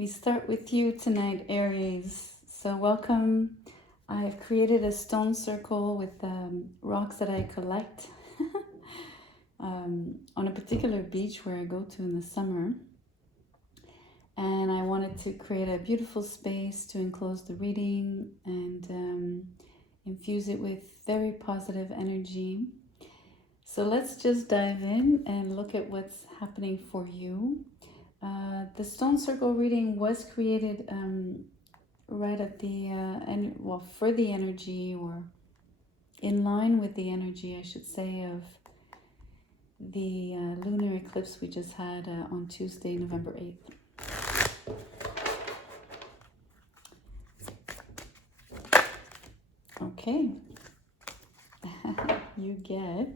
We start with you tonight, Aries. So welcome. I've created a stone circle with rocks that I collect on a particular beach where I go to in the summer. And I wanted to create a beautiful space to enclose the reading and infuse it with very positive energy. So let's just dive in and look at what's happening for you. The stone circle reading was created right at the for the energy, or in line with the energy, I should say, of the lunar eclipse we just had on Tuesday, November 8th. Okay, you get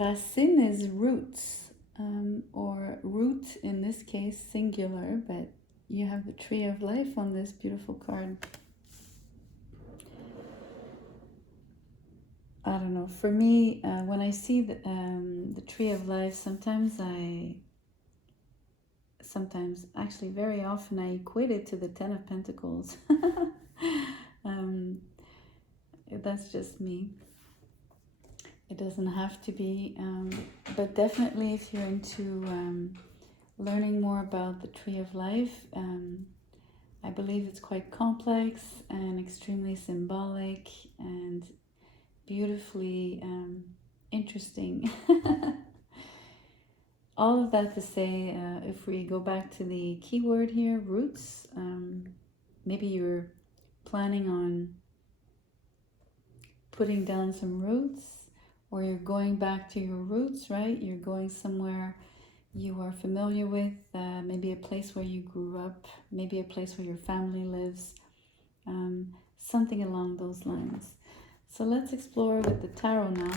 racine is roots, or root in this case singular, but you have the tree of life on this beautiful card. I don't know, for me, when I see the tree of life, actually very often I equate it to the Ten of Pentacles. That's just me. It doesn't have to be, but definitely if you're into learning more about the tree of life, I believe it's quite complex and extremely symbolic and beautifully interesting. All of that to say, if we go back to the keyword here, roots, maybe you're planning on putting down some roots, or you're going back to your roots, right? You're going somewhere you are familiar with, maybe a place where you grew up, maybe a place where your family lives, something along those lines. So let's explore with the tarot now.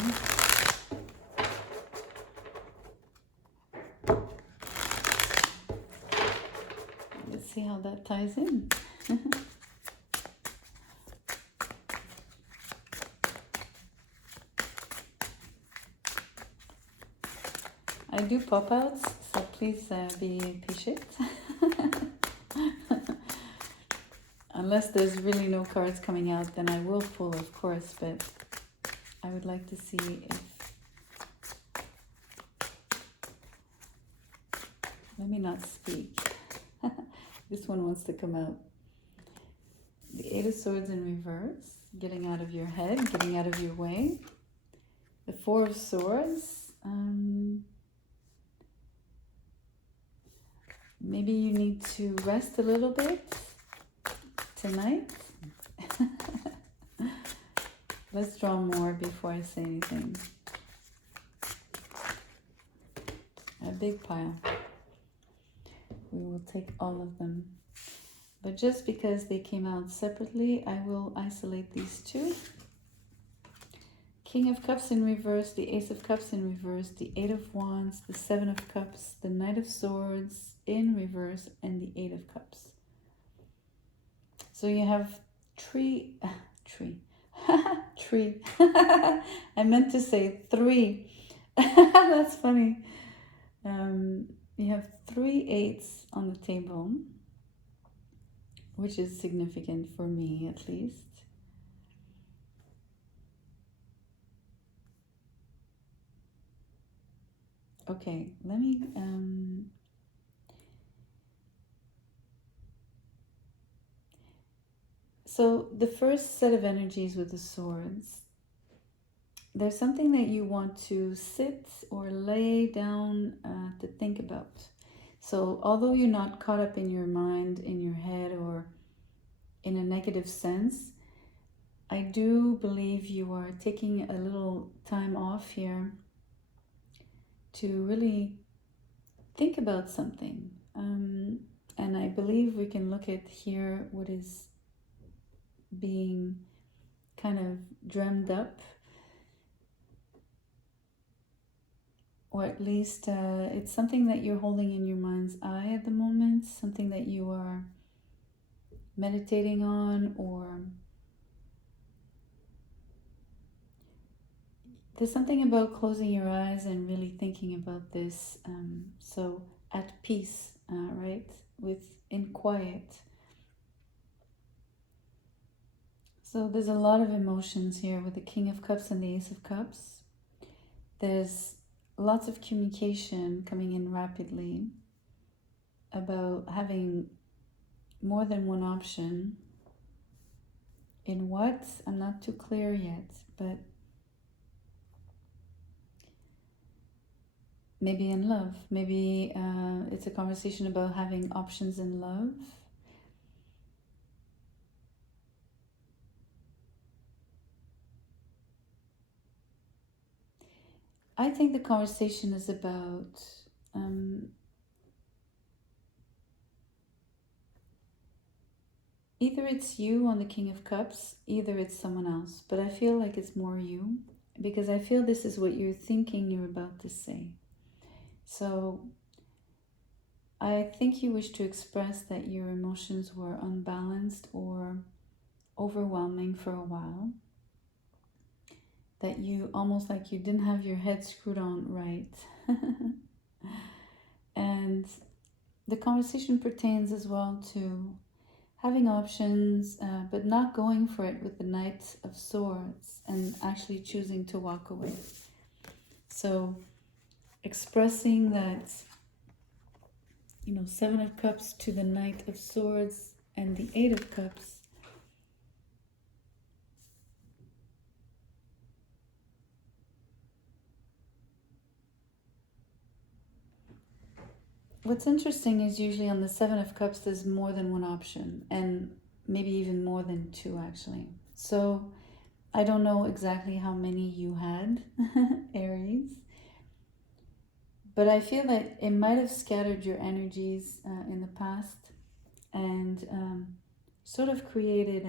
Let's see how that ties in. I do pop-outs, so please be patient. Unless there's really no cards coming out, then I will pull, of course, but I would like to see if... Let me not speak. This one wants to come out. The Eight of Swords in reverse, getting out of your head, getting out of your way. The Four of Swords. Maybe you need to rest a little bit tonight. Let's draw more before I say anything. A big pile. We will take all of them. But just because they came out separately, I will isolate these two. King of Cups in reverse, the Ace of Cups in reverse, the Eight of Wands, the Seven of Cups, the Knight of Swords in reverse, and the Eight of Cups. So you have tree. I meant to say three. That's funny. You have 3 eights on the table, which is significant for me at least. Okay, let me so the first set of energies with the swords, there's something that you want to sit or lay down to think about. So although you're not caught up in your mind, in your head, or in a negative sense, I do believe you are taking a little time off here to really think about something. And I believe we can look at here what is being kind of drummed up, or at least it's something that you're holding in your mind's eye at the moment, something that you are meditating on, or there's something about closing your eyes and really thinking about this. So at peace right? In quiet. So there's a lot of emotions here with the King of Cups and the Ace of Cups. There's lots of communication coming in rapidly about having more than one option. In what? I'm not too clear yet, but maybe in love. Maybe it's a conversation about having options in love. I think the conversation is about um, either it's you on the King of Cups, either it's someone else. But I feel like it's more you because I feel this is what you're thinking you're about to say. So I think you wish to express that your emotions were unbalanced or overwhelming for a while. That you almost like you didn't have your head screwed on right. And the conversation pertains as well to having options, but not going for it with the Knight of Swords and actually choosing to walk away. So expressing that, Seven of Cups to the Knight of Swords and the Eight of Cups. What's interesting is usually on the Seven of Cups, there's more than one option, and maybe even more than two, actually. So I don't know exactly how many you had, Aries, but I feel that it might have scattered your energies in the past and sort of created,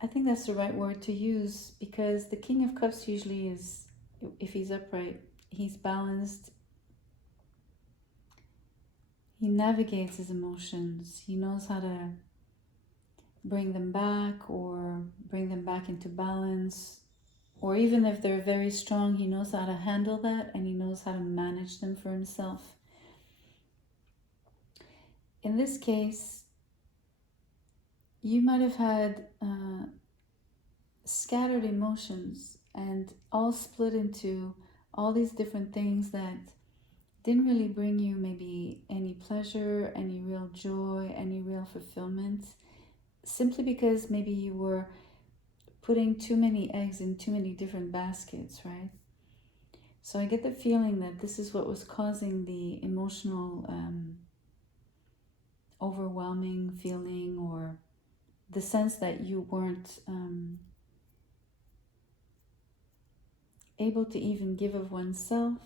I think that's the right word to use because the King of Cups usually is, if he's upright, he's balanced. He navigates his emotions. He knows how to bring them back or bring them back into balance. Or even if they're very strong, he knows how to handle that and he knows how to manage them for himself. In this case, you might have had scattered emotions and all split into all these different things that didn't really bring you maybe any pleasure, any real joy, any real fulfillment, simply because maybe you were putting too many eggs in too many different baskets, right? So I get the feeling that this is what was causing the emotional overwhelming feeling, or the sense that you weren't able to even give of oneself,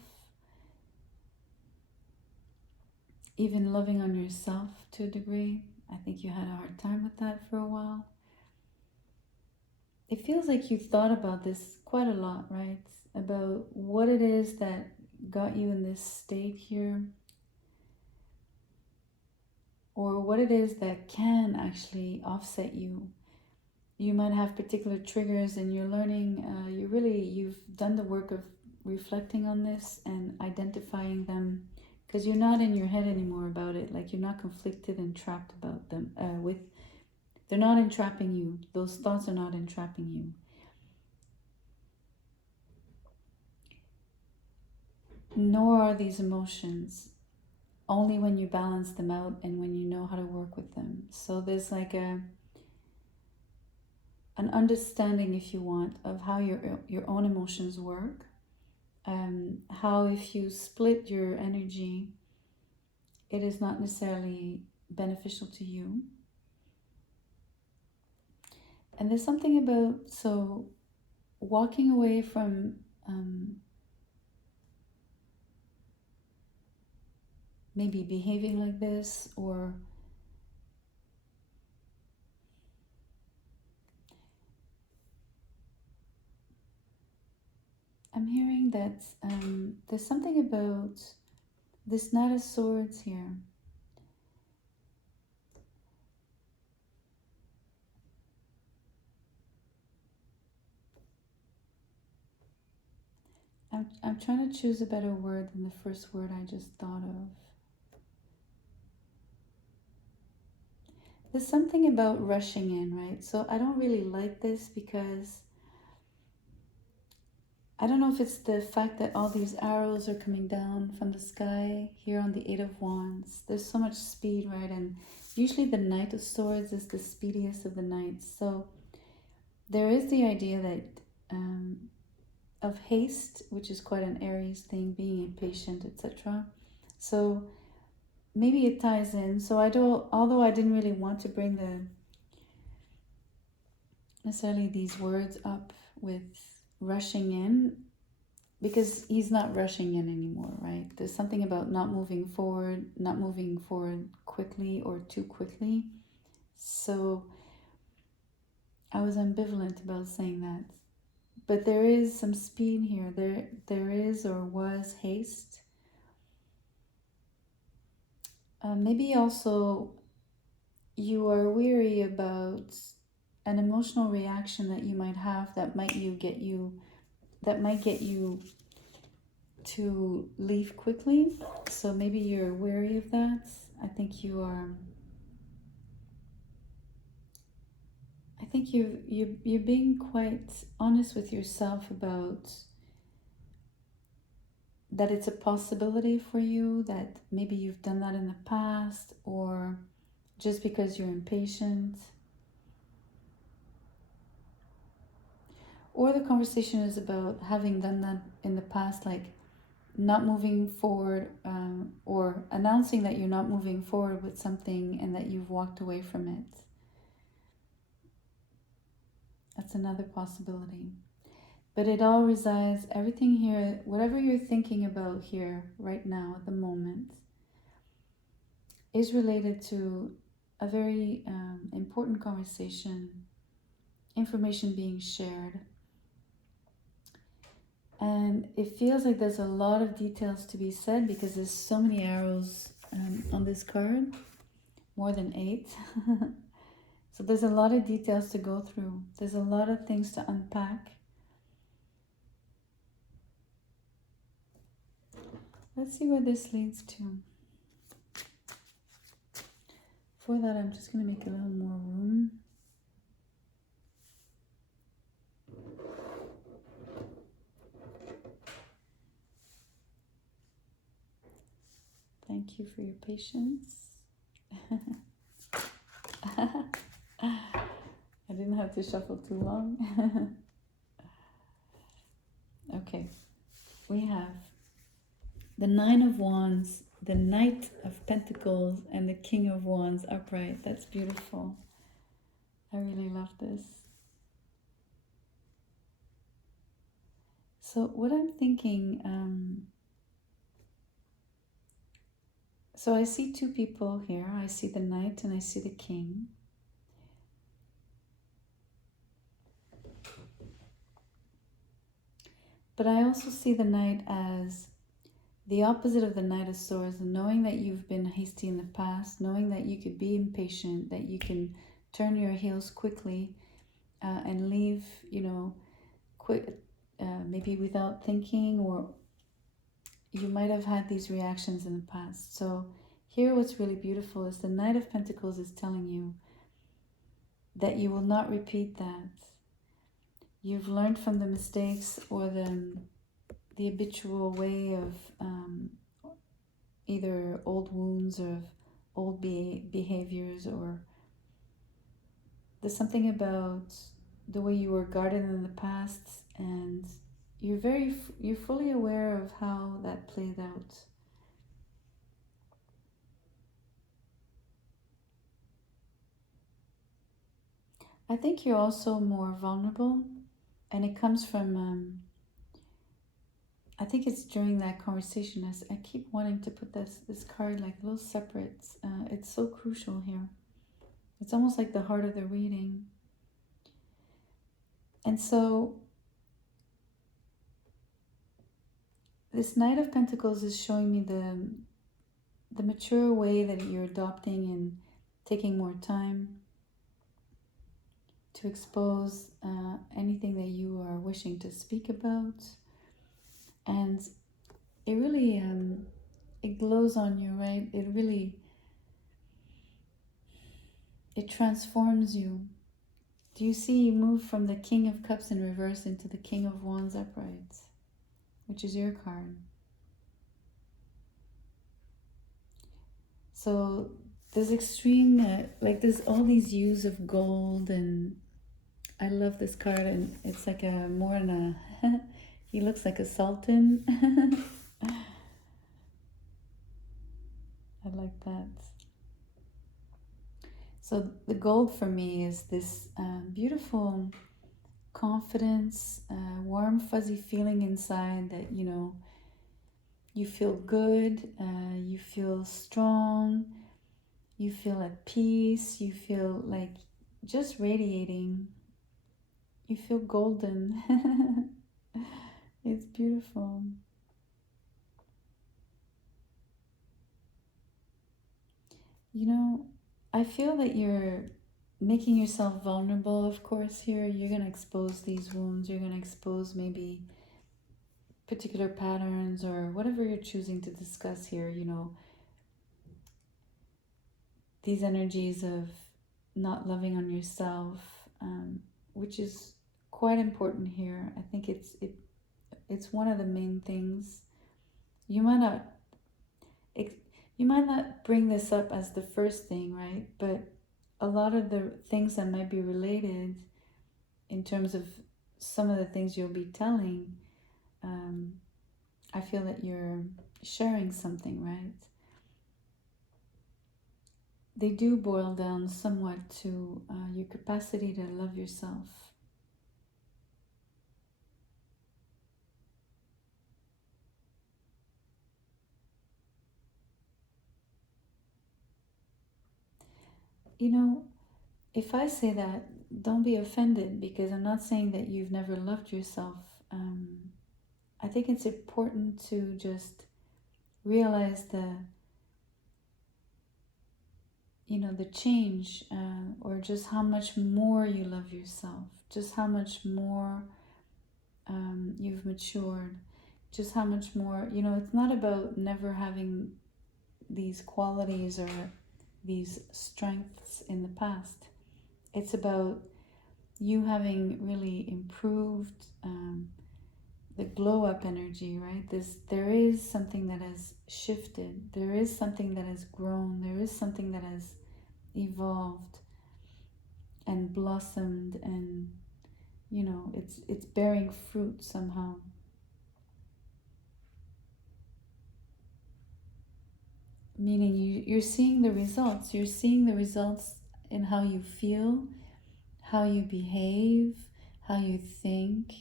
even loving on yourself to a degree. I think you had a hard time with that for a while. It feels like you thought about this quite a lot, right? About what it is that got you in this state here, or what it is that can actually offset you. You might have particular triggers and you're learning, you've done the work of reflecting on this and identifying them, because you're not in your head anymore about it. Like you're not conflicted and trapped about them, they're not entrapping you. Those thoughts are not entrapping you. Nor are these emotions, only when you balance them out and when you know how to work with them. So there's like an understanding, if you want, of how your own emotions work. How if you split your energy, it is not necessarily beneficial to you. And there's something about, so walking away from maybe behaving like this, or I'm hearing that there's something about this Knight of Swords here. I'm trying to choose a better word than the first word I just thought of. There's something about rushing in, right? So I don't really like this because I don't know if it's the fact that all these arrows are coming down from the sky here on the Eight of Wands. There's so much speed, right? And usually the Knight of Swords is the speediest of the knights. So there is the idea that of haste, which is quite an Aries thing, being impatient, etc. So maybe it ties in. So I don't, although I didn't really want to bring the necessarily these words up with rushing in, because he's not rushing in anymore, right? There's something about not moving forward quickly or too quickly. So I was ambivalent about saying that. But there is some speed here. There is or was haste. Maybe also you are weary about an emotional reaction that you might have that might get you to leave quickly. So maybe you're wary of that. I think you are. I think you're being quite honest with yourself about that it's a possibility for you, that maybe you've done that in the past, or just because you're impatient. Or the conversation is about having done that in the past, like not moving forward, or announcing that you're not moving forward with something and that you've walked away from it. That's another possibility. But it all resides, everything here, whatever you're thinking about here right now at the moment, is related to a very important conversation, information being shared. And it feels like there's a lot of details to be said because there's so many arrows on this card, more than 8. So there's a lot of details to go through. There's a lot of things to unpack. Let's see where this leads to. For that, I'm just going to make a little more room. Thank you for your patience. I didn't have to shuffle too long. Okay, we have the Nine of Wands, the Knight of Pentacles, and the King of Wands upright. That's beautiful. I really love this. So what I'm thinking, so I see two people here. I see the Knight and I see the King. But I also see the Knight as the opposite of the Knight of Swords, knowing that you've been hasty in the past, knowing that you could be impatient, that you can turn your heels quickly and leave, quick, maybe without thinking, or you might have had these reactions in the past. So here what's really beautiful is the Knight of Pentacles is telling you that you will not repeat that. You've learned from the mistakes or the habitual way of either old wounds or old behaviors, or there's something about the way you were guarded in the past, and you're fully aware of how that played out. I think you're also more vulnerable, and it comes from I think it's during that conversation. I keep wanting to put this card like a little separate. It's so crucial here. It's almost like the heart of the reading. And so this Knight of Pentacles is showing me the mature way that you're adopting and taking more time to expose anything that you are wishing to speak about. And it really it glows on you, right? It really, it transforms you. Do you see you move from the King of Cups in reverse into the King of Wands upright, which is your card? So there's extreme, like there's all these hues of gold, and I love this card, and it's like a more than a, he looks like a sultan. I like that. So the gold for me is this beautiful confidence, warm, fuzzy feeling inside that, you know, you feel good, you feel strong, you feel at peace, you feel like just radiating, you feel golden. It's beautiful. You know, I feel that you're making yourself vulnerable, of course, here. You're going to expose these wounds, you're going to expose maybe particular patterns or whatever you're choosing to discuss here, you know, these energies of not loving on yourself, which is quite important here. I think it's one of the main things. You might not you might not bring this up as the first thing, right? But a lot of the things that might be related in terms of some of the things you'll be telling, um, I feel that you're sharing something, right? They do boil down somewhat to your capacity to love yourself. You know, if I say that, don't be offended, because I'm not saying that you've never loved yourself. I think it's important to just realize the change, or just how much more you love yourself, just how much more you've matured, just how much more, it's not about never having these qualities or these strengths in the past. It's about you having really improved, the glow up energy, right? There is something that has shifted, there is something that has grown, there is something that has evolved and blossomed, and it's bearing fruit somehow. Meaning you're seeing the results. You're seeing the results in how you feel, how you behave, how you think,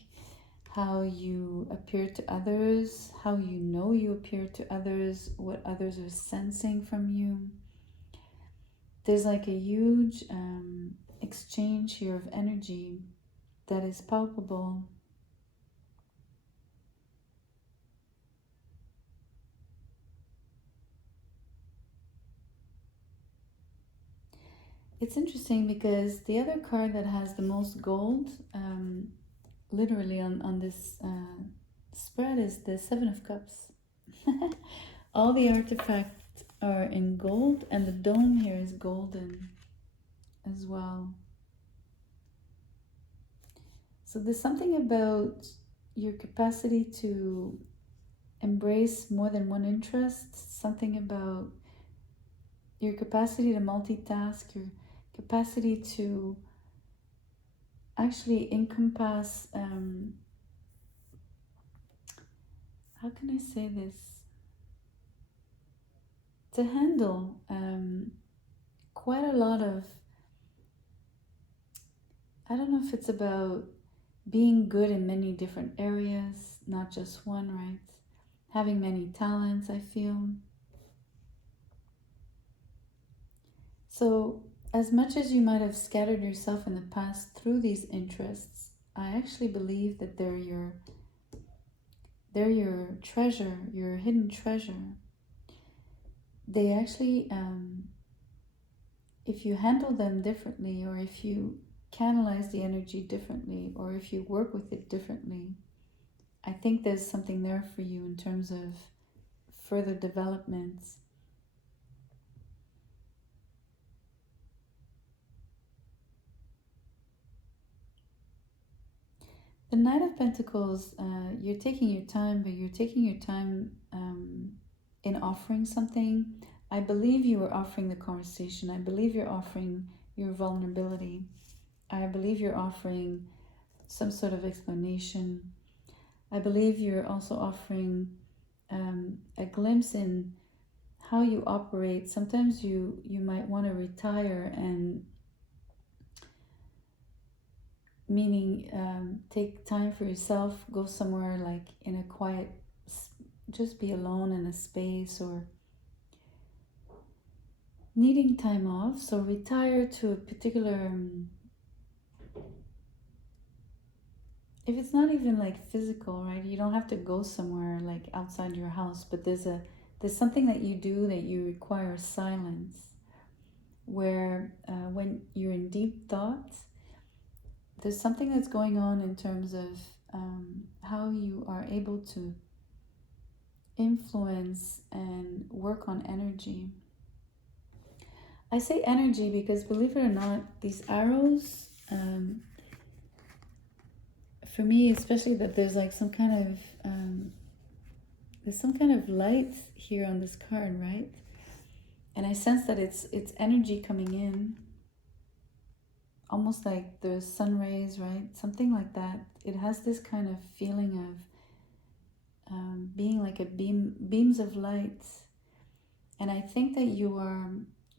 how you appear to others, how you know you appear to others, what others are sensing from you. There's like a huge exchange here of energy that is palpable. It's interesting because the other card that has the most gold, literally on this spread, is the Seven of Cups. All the artifacts are in gold, and the dome here is golden as well. So there's something about your capacity to embrace more than one interest, something about your capacity to multitask, your capacity to actually encompass, how can I say this? To handle quite a lot of, I don't know if it's about being good in many different areas, not just one, right? Having many talents, I feel. So, as much as you might have scattered yourself in the past through these interests, I actually believe that they're your treasure, your hidden treasure. They actually, if you handle them differently, or if you canalize the energy differently, or if you work with it differently, I think there's something there for you in terms of further developments. The Knight of Pentacles, you're taking your time, but you're taking your time in offering something. I believe you are offering the conversation. I believe you're offering your vulnerability. I believe you're offering some sort of explanation. I believe you're also offering a glimpse in how you operate. Sometimes you might want to retire, and meaning take time for yourself, go somewhere like in a quiet, just be alone in a space, or needing time off. So retire to a particular, if it's not even like physical, right? You don't have to go somewhere like outside your house, but there's something that you do that you require silence, where when you're in deep thought, there's something that's going on in terms of how you are able to influence and work on energy. I say energy because, believe it or not, these arrows, for me especially, that there's like some kind of there's some kind of light here on this card, right? And I sense that it's energy coming in, almost like the sun rays, right? Something like that. It has this kind of feeling of being like a beams of light. And I think that you are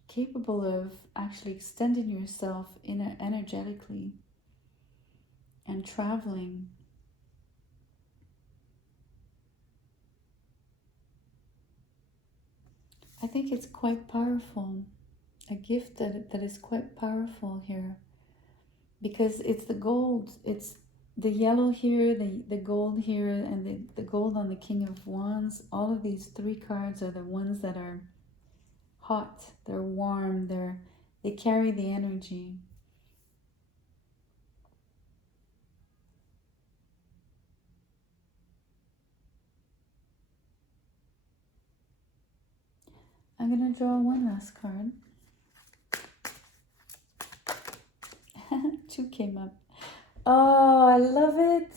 capable of actually extending yourself energetically and traveling. I think it's quite powerful, a gift that is quite powerful here, because it's the gold, it's the yellow here, the gold here, and the gold on the King of Wands. All of these three cards are the ones that are hot, they're warm, they carry the energy. I'm gonna draw one last card. Two came up. Oh, I love it.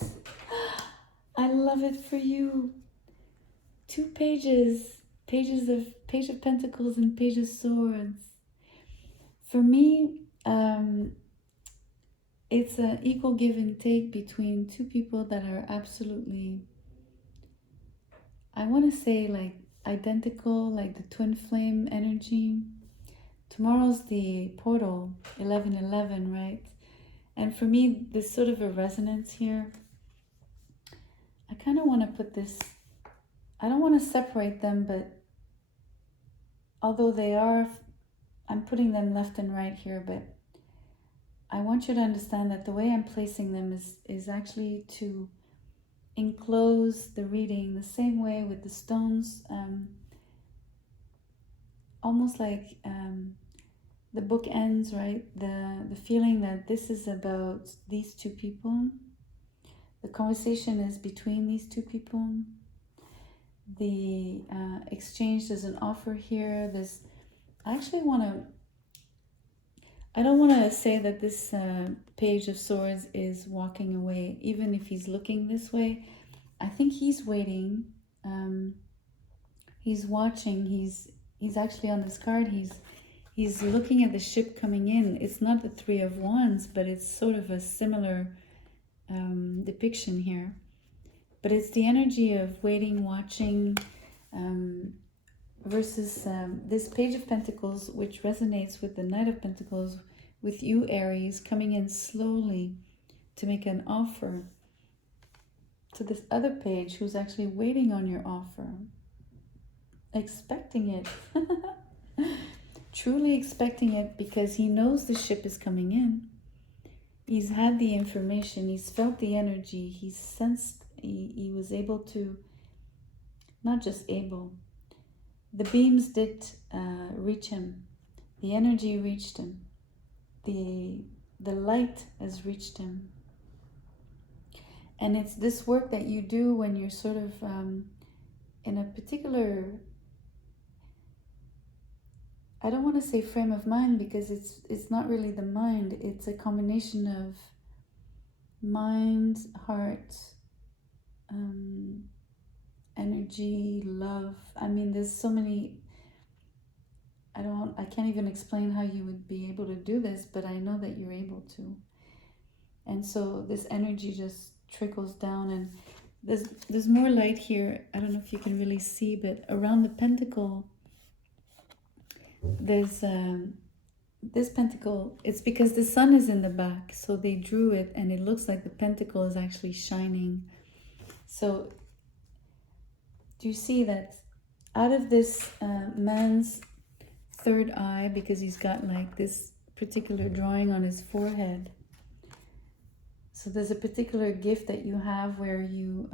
I love it for you. Two pages. Page of Pentacles and Page of Swords. For me, it's an equal give and take between two people that are absolutely, I want to say, like identical, like the twin flame energy. Tomorrow's the portal, 11/11, right? And for me, there's sort of a resonance here. I kind of want to put this, I don't want to separate them, but although they are, I'm putting them left and right here, but I want you to understand that the way I'm placing them is actually to enclose the reading the same way with the stones, almost like the book ends, right? The feeling that this is about these two people. The conversation is between these two people. The exchange, there's an offer here. I actually want to, I don't want to say that this Page of Swords is walking away, even if he's looking this way. I think he's waiting. He's watching. He's actually on this card. He's looking at the ship coming in. It's not the Three of Wands, but it's sort of a similar depiction here. But it's the energy of waiting, watching, versus this Page of Pentacles, which resonates with the Knight of Pentacles, with you, Aries, coming in slowly to make an offer to this other page who's actually waiting on your offer, expecting it, truly expecting it, because he knows the ship is coming in. He's had the information, he's felt the energy, he's sensed, he was able to, not just able, the beams did reach him, the energy reached him, the light has reached him. And it's this work that you do when you're sort of in a particular, I don't want to say frame of mind, because it's not really the mind. It's a combination of mind, heart, um, energy, love. I mean, there's so many. I can't even explain how you would be able to do this, but I know that you're able to. And so this energy just trickles down, and there's more light here. I don't know if you can really see, but around the pentacle, there's this pentacle. It's because the sun is in the back, so they drew it, and it looks like the pentacle is actually shining. So do you see that out of this man's third eye, because he's got like this particular drawing on his forehead. So there's a particular gift that you have where you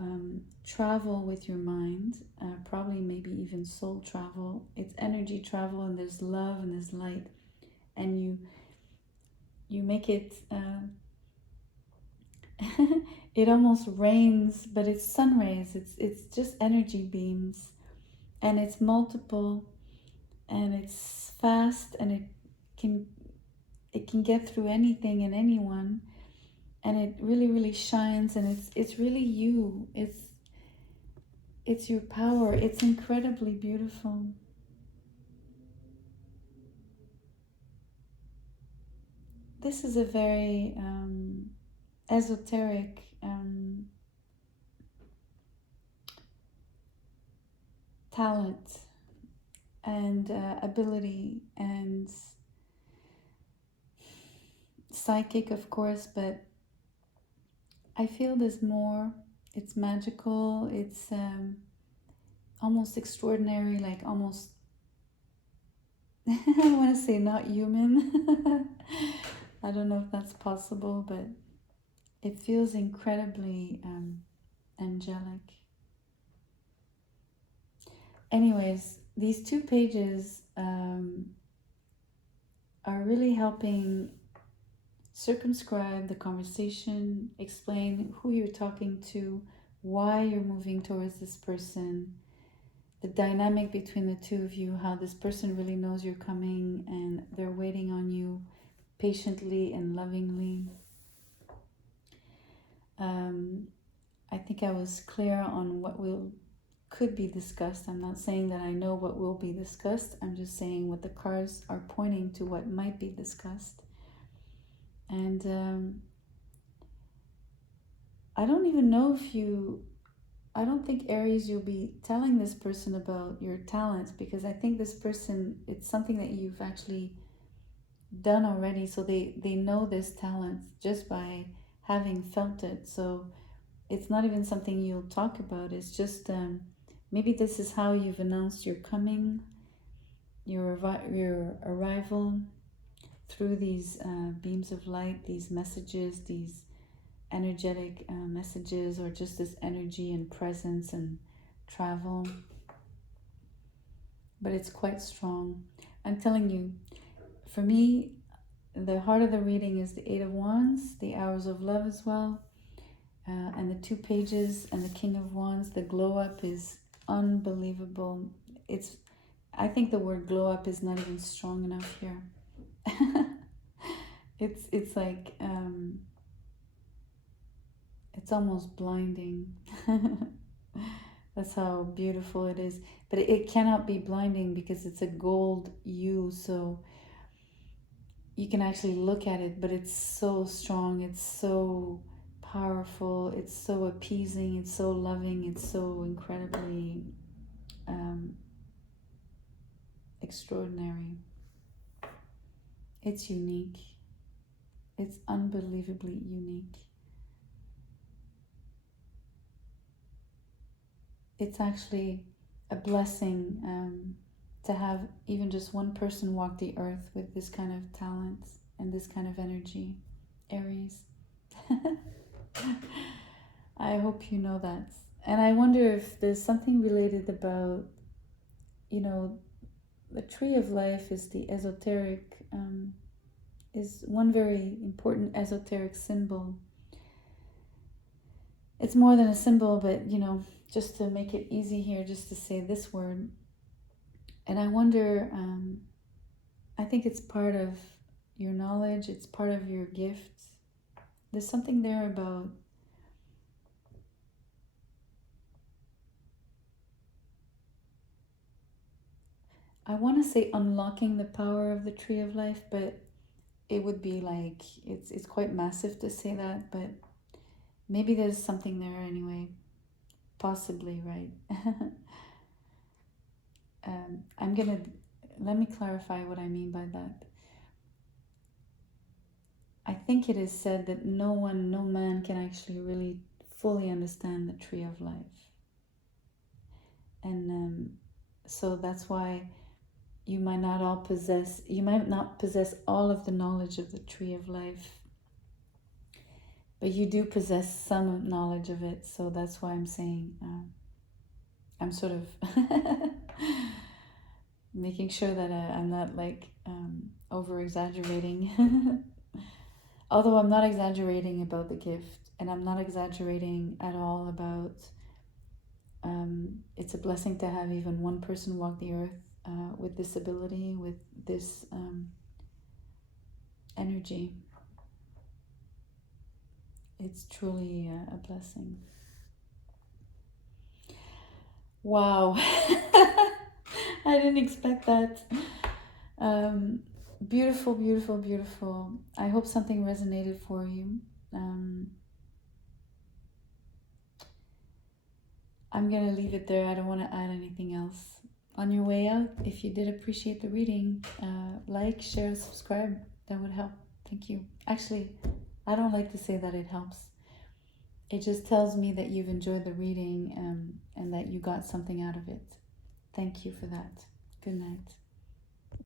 travel with your mind, probably maybe even soul travel. It's energy travel, and there's love and there's light, and you make it. It almost rains, but it's sun rays. It's just energy beams, and it's multiple, and it's fast, and it can get through anything and anyone. And it really, really shines, and it's really you. It's your power. It's incredibly beautiful. This is a very esoteric talent and ability, and psychic, of course, but I feel there's more. It's magical. It's almost extraordinary, like almost, I want to say not human. I don't know if that's possible, but it feels incredibly angelic. Anyways, these 2 pages are really helping circumscribe the conversation, explain who you're talking to, why you're moving towards this person, the dynamic between the two of you, how this person really knows you're coming and they're waiting on you patiently and lovingly. I think I was clear on what could be discussed. I'm not saying that I know what will be discussed. I'm just saying what the cards are pointing to what might be discussed. And I don't even know if I don't think, Aries, you'll be telling this person about your talents, because I think this person, it's something that you've actually done already. So they know this talent just by having felt it. So it's not even something you'll talk about. It's just maybe this is how you've announced your coming, your arrival through these beams of light, these messages, these energetic messages, or just this energy and presence and travel. But it's quite strong. I'm telling you, for me, the heart of the reading is the 8 of Wands, the Hours of Love as well, and the 2 pages and the King of Wands. The glow up is unbelievable. I think the word glow up is not even strong enough here. It's like it's almost blinding. That's how beautiful it is. But it cannot be blinding because it's a gold hue, so you can actually look at it, but it's so strong, it's so powerful, it's so appeasing, it's so loving, it's so incredibly extraordinary. It's unique. It's unbelievably unique. It's actually a blessing to have even just one person walk the earth with this kind of talent and this kind of energy, Aries. I hope you know that. And I wonder if there's something related about, the tree of life is the esoteric, is one very important esoteric symbol. It's more than a symbol, but just to make it easy here, just to say this word. And I wonder, I think it's part of your knowledge, it's part of your gift. There's something there about I want to say unlocking the power of the tree of life, but it would be like it's quite massive to say that, but maybe there's something there anyway. Possibly, right? I'm gonna let me clarify what I mean by that. I think it is said that no man can actually really fully understand the tree of life. And so that's why you might not possess all of the knowledge of the tree of life, but you do possess some knowledge of it. So that's why I'm saying, I'm sort of making sure that I'm not like over exaggerating. Although I'm not exaggerating about the gift, and I'm not exaggerating at all about it's a blessing to have even one person walk the earth with this ability, with this energy. It's truly a blessing. Wow. I didn't expect that. Beautiful, beautiful, beautiful. I hope something resonated for you. I'm going to leave it there. I don't want to add anything else. On your way out, if you did appreciate the reading, like, share, subscribe. That would help. Thank you. Actually, I don't like to say that it helps. It just tells me that you've enjoyed the reading and that you got something out of it. Thank you for that. Good night.